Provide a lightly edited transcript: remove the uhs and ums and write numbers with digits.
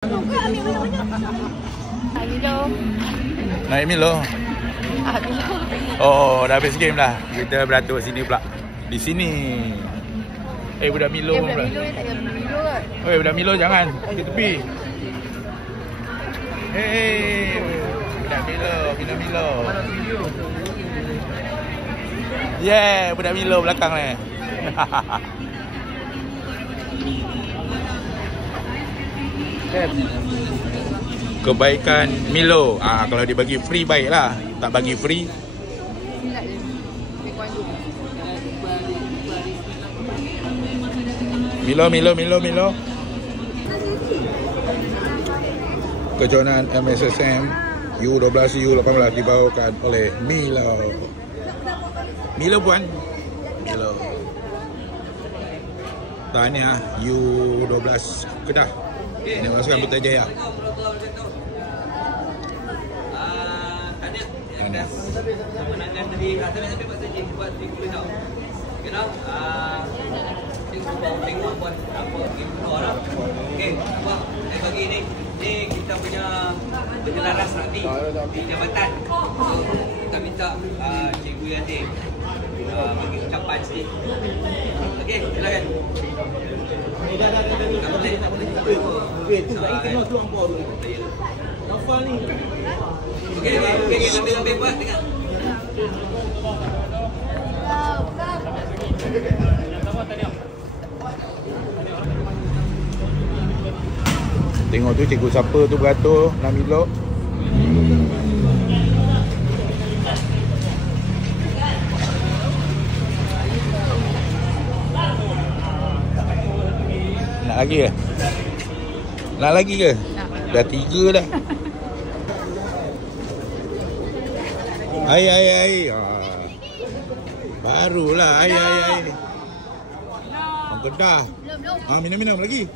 Naik Milo. Oh, dah habis game dah. Kita beratur sini pula. Di sini. Budak Milo pun pula. Tak ada Milo kot. Budak Milo jangan. Pergi tepi. Budak Milo, Milo. Yeah, budak Milo belakang ni. Kebaikan Milo. Kalau dia bagi free baiklah. Tak bagi free. Milo. Kejohanan MSSM U12 U18 dibawakan oleh Milo. Milo puan. Milo. Tahniah U12 Kedah. Ini pasukan Putrajaya. Kemenangan dari sampai Pak Sajid buat 30 tahun. Kenapa? Tengok buat apa game orang. Okey, apa? Saya bagi ni kita punya penjelaras rugby di jabatan. So, kita minta Cikgu Yatin bagi ucapan sikit. Okey, silakan. Tak boleh. Okey, sebab ini kena keluar bawah dulu. Nafal ni. Okey, ambil buat tengok. Tengok tu cikgu siapa tu beratur nak Milo. Nak lagi ke? Nak lagi ke? Dah 3 dah. Air. Barulah air. Orang Kedah. Minum lagi.